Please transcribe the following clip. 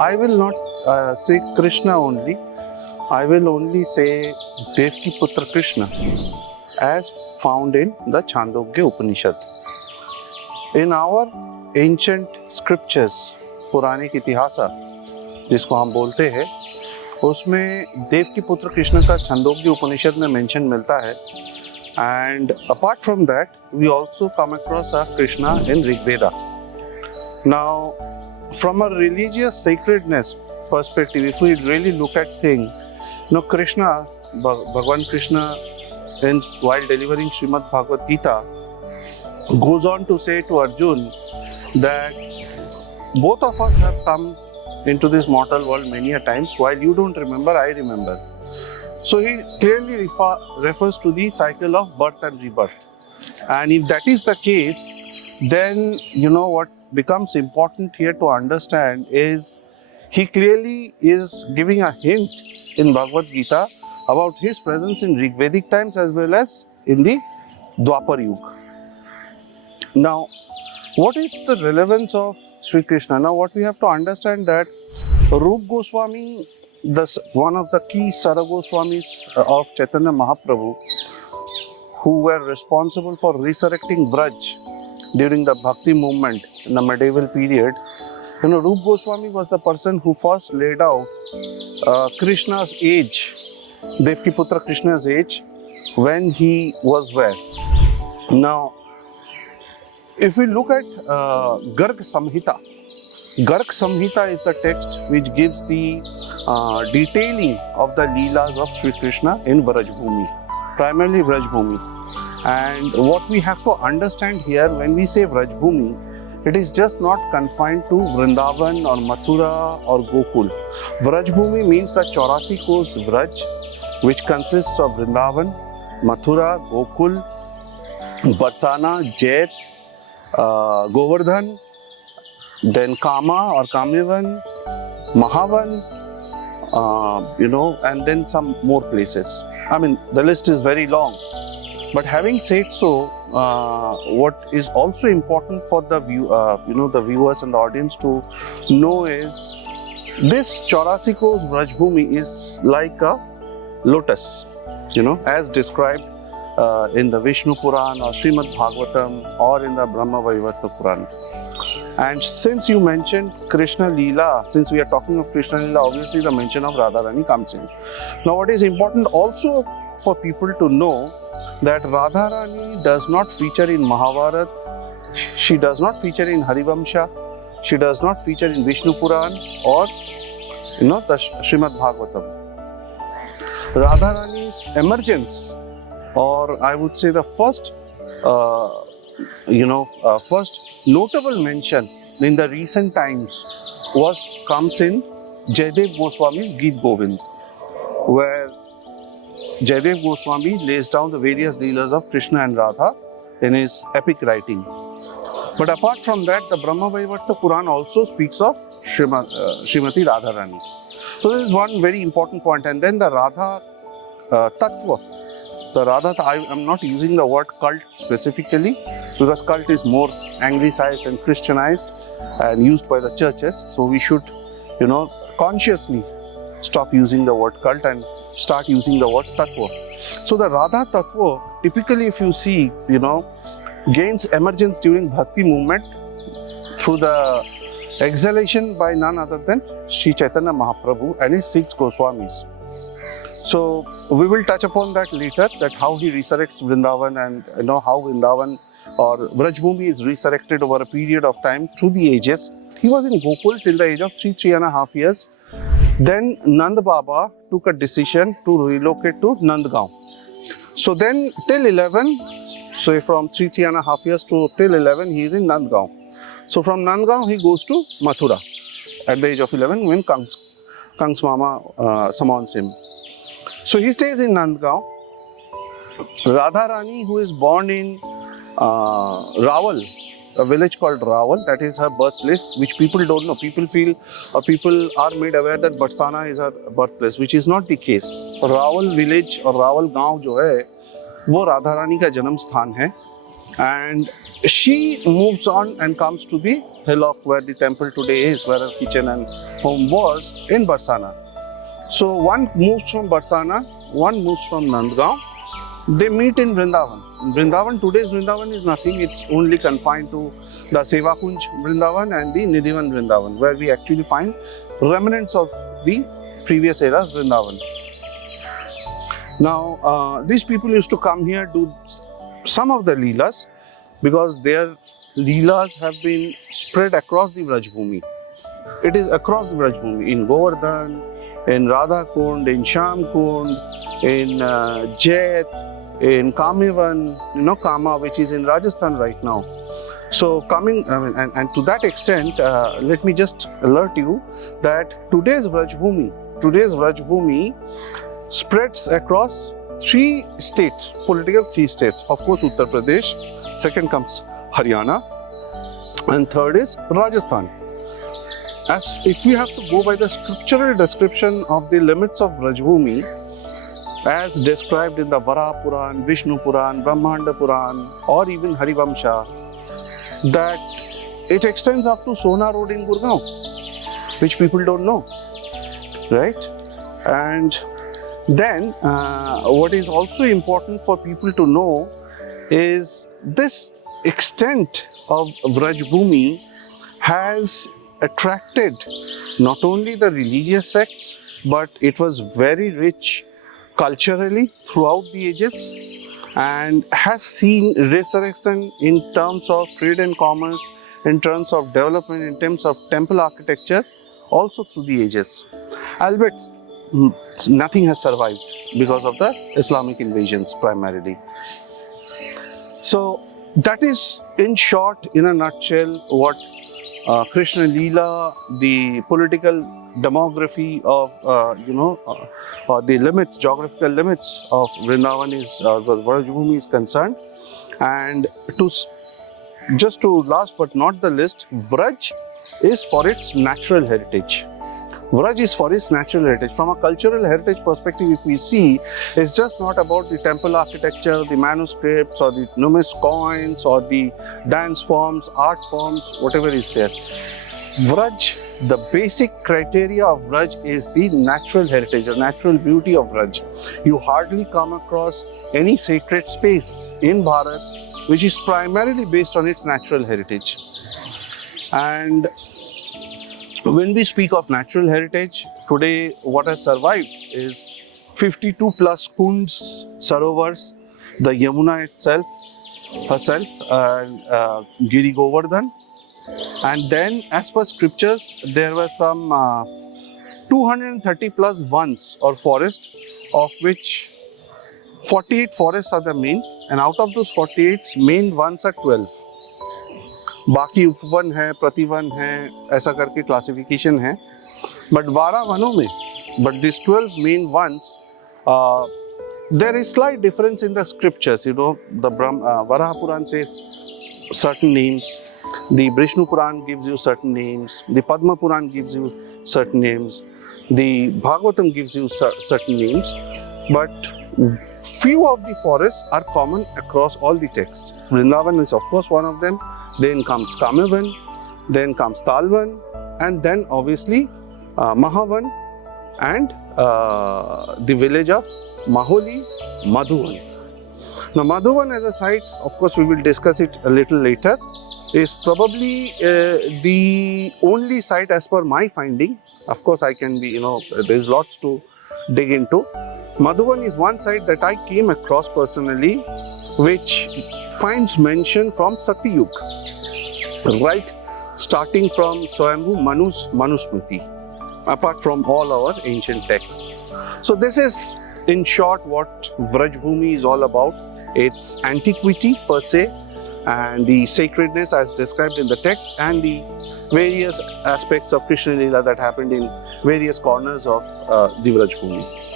I will not say Krishna only. I will only say Devki Putra Krishna, as found in the Chandogya Upanishad. In our ancient scriptures, Puranic इतिहासा जिसको हम बोलते हैं, उसमें देवकी पुत्र कृष्ण का छंदोग्य उपनिषद में मेंशन मिलता है. And apart from that, we also come across a Krishna in Rig Veda. Now, from a religious sacredness perspective, if we really look at things, Krishna, Bhagwan Krishna, while delivering Srimad Bhagavad Gita, goes on to say to Arjun that both of us have come into this mortal world many a times. While you don't remember, I remember. So he clearly refers to the cycle of birth and rebirth. And if that is the case, then what becomes important here to understand is he clearly is giving a hint in Bhagavad Gita about his presence in Rig Vedic times as well as in the Dwapar Yuga. Now, what is the relevance of Shri Krishna? Now, what we have to understand that Rup Goswami, one of the key Sara Goswamis of Chaitanya Mahaprabhu, who were responsible for resurrecting Vraj during the Bhakti movement in the medieval period, Rup Goswami was the person who first laid out Krishna's age, Devki Putra Krishna's age, when he was where. Now, if we look at Garg Samhita is the text which gives the detailing of the Leelas of Shri Krishna in Vraj Bhumi, primarily Vraj Bhumi. And what we have to understand here when we say Vraj Bhumi, it is just not confined to Vrindavan or Mathura or Gokul. Vraj Bhumi means the 84 kos Vraj, which consists of Vrindavan, Mathura, Gokul, Barsana, Jet, Govardhan, then Kama or Kamyavan, Mahavan, and then some more places. I mean, the list is very long. But having said so, what is also important for the the viewers and the audience to know is this 84 kos Vraj Bhumi is like a lotus, as described in the Vishnu Puran or Srimad Bhagavatam or in the Brahma Vaivarta Puran. And since you mentioned Krishna Leela, since we are talking of Krishna Leela, obviously the mention of Radha Rani comes in. Now, what is important also for people to know that Radha Rani does not feature in Mahabharat, she does not feature in Harivamsha, she does not feature in Vishnu Puran or the Srimad Bhagavatam. Radha Rani's emergence, or I would say the first first notable mention in the recent times comes in Jayadev Goswami's Geet Govind, where Jayadev Goswami lays down the various leelas of Krishna and Radha in his epic writing. But apart from that, the Brahma Vaivarta Puran also speaks of Srimati Radharani. So this is one very important point. And then the Radha Tattva. The Radha, I am not using the word cult specifically because cult is more anglicized and Christianized and used by the churches. So we should, consciously stop using the word cult and start using the word Tattva. So the Radha Tattva, typically if you see, gains emergence during Bhakti movement through the exhalation by none other than Sri Chaitanya Mahaprabhu and his 6 Goswamis. So we will touch upon that later, that how he resurrects Vrindavan and how Vrindavan or Vraj Bhumi is resurrected over a period of time through the ages. He was in Gokul till the age of 3.5 years. Then Nand Baba took a decision to relocate to Nandgaon. So then till 11, so from 3.5 years to till 11, he is in Nandgaon. So from Nandgaon, he goes to Mathura at the age of 11 when Kang's mama summons him. So he stays in Nandgaon. Radha Rani, who is born in Rawal, a village called Rawal, that is her birthplace, which people don't know. People feel, or people are made aware that Barsana is her birthplace, which is not the case. Rawal village or Rawal गांव जो है, वो राधा रानी का जन्म स्थान है. And she moves on and comes to the hillock where the temple today is, where her kitchen and home was, in Barsana. So one moves from Barsana, one moves from Nandgaon. They meet in Vrindavan. Vrindavan, today's Vrindavan is nothing. It's only confined to the Sevakunj Vrindavan and the Nidhivan Vrindavan, where we actually find remnants of the previous era's Vrindavan. Now, these people used to come here, do some of the Leelas, because their Leelas have been spread across the Vraj Bhumi. It is across the Vraj Bhumi, in Govardhan, in Radha Kund, in Sham Kund, in Jet, in Kamevan, Kama, which is in Rajasthan right now. So and to that extent, let me just alert you that today's Vraj Bhumi spreads across 3 states, political 3 states. Of course, Uttar Pradesh, second comes Haryana, and third is Rajasthan. As if we have to go by the scriptural description of the limits of Vraj Bhumi, as described in the Varaha Puran, Vishnu Puran, Brahmanda Puran, or even Harivamsha, that it extends up to Sona Road in Gurgaon, which people don't know, right? And then what is also important for people to know is this extent of Vraj Bhumi has attracted not only the religious sects, but it was very rich culturally throughout the ages and has seen resurrection in terms of trade and commerce, in terms of development, in terms of temple architecture, also through the ages. Albeit nothing has survived because of the Islamic invasions primarily. So that is, in short, in a nutshell, what Krishna Leela, the political demography of the limits, geographical limits of Vrindavan is, the Vraj Bhumi is concerned. And just to last but not the least, Vraj is for its natural heritage. Vraj is for its natural heritage. From a cultural heritage perspective, if we see, it's just not about the temple architecture, the manuscripts, or the numerous coins, or the dance forms, art forms, whatever is there. Vraj, the basic criteria of Vraj is the natural heritage, the natural beauty of Vraj. You hardly come across any sacred space in Bharat which is primarily based on its natural heritage. And when we speak of natural heritage, today what has survived is 52 plus kunds, sarovars, the Yamuna herself, and Giri Govardhan. And then, as per scriptures, there were some 230 plus vans or forests, of which 48 forests are the main, and out of those 48, main vans are 12. बाकी उपवन है, प्रतिवन है, ऐसा करके classification है. But 12 वनों में, but these 12 main ones, there is slight difference in the scriptures. The Varaha Puran says certain names, the Vishnu Puran gives you certain names, the Padma Puran gives you certain names, the Bhagavatam gives you certain names, but few of the forests are common across all the texts. Vrindavan is of course one of them. Then comes Kamevan, then comes Talvan, and then obviously Mahavan and the village of Maholi, Madhuvan. Now Madhuvan as a site, of course we will discuss it a little later, is probably the only site as per my finding. Of course I can be, there's lots to dig into. Madhuvan is one site that I came across personally, which finds mention from Satyug, right, starting from Swayambhu Manu's Manusmriti, apart from all our ancient texts. So this is, in short, what Vraj Bhumi is all about. Its antiquity per se, and the sacredness as described in the text, and the various aspects of Krishna Leela that happened in various corners of the Vraj Bhumi.